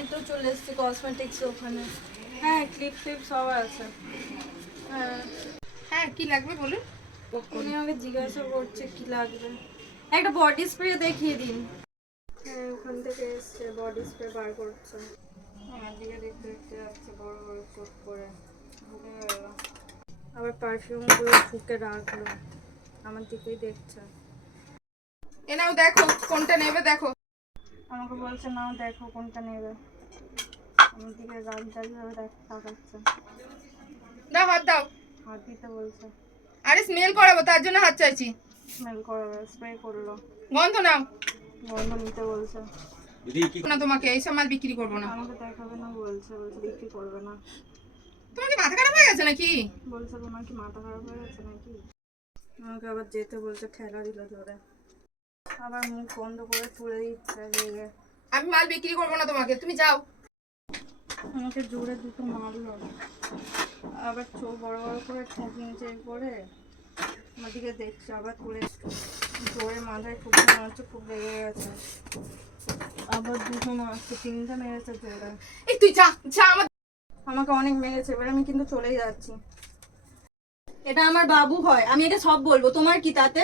এই তো চলে এসেছি কসমেটিক্স ওখানে। হ্যাঁ, ক্লিপ ফ্লিপ সব আছে। হ্যাঁ হ্যাঁ, কি লাগবে বলুন? উনি আমাকে জিজ্ঞাসা করছে কি লাগবে, একটা বডি স্প্রে দেখিয়ে দিন। হ্যাঁ, ওখান থেকে এসছে বডি স্প্রে বার করছে। আমার দিকে দেখতে দেখতে যাচ্ছে বড় বড় চোখ করে, ঢুকে গেল। আবার পারফিউমগুলো ঢুকে রাখলো, আমার দিকেই দেখছে। এ নাও দেখো কোনটা নেবে দেখো। আমাকে বলছে নাও দেখো কোনটা নেবে, আমার দিকে রাগ ভাবে তাকাচ্ছে। দাও হাত দাও। হাত দিতে বলছে। আরে স্মেল করাবো তার জন্য হাত চাইছি। স্মেল করবে, স্প্রে করলো। গন্ধ নাও। গন্ধ নিতে বলছে। না তোমাকে এইসব মাল বিক্রি করবো না। আমাকে দেখাবে না বলছে, বলছে বিক্রি করবে না। তোমার কি মাথা খারাপ হয়ে গেছে নাকি? বলছে তোমার কি মাথা খারাপ হয়ে গেছে নাকি। আমাকে আবার যেতে বলছে, ঠেলা দিল জোরে। আবার মুখ বন্ধ করে তুলে দিচ্ছে রেগে। আমি মাল বিক্রি করবো না তোমাকে, তুমি যাও। আমাকে জোরে দুটো মারলো, আবার চোখ বড় বড় করে ঠোঁট নিচে করে আমার দিকে দেখছে। আবার তুলে জোরে মাথায় ঠুকতে মারছে, খুব রেগে গেছে। আবার দুটো মারছে, তিনটা মেরেছে জোরে। এই তুই যা যা আমার। আমাকে অনেক মেরেছে, এবার আমি কিন্তু চলেই যাচ্ছি। এটা আমার বাবু হয়, আমি এটা সব বলবো, তোমার কি তাতে?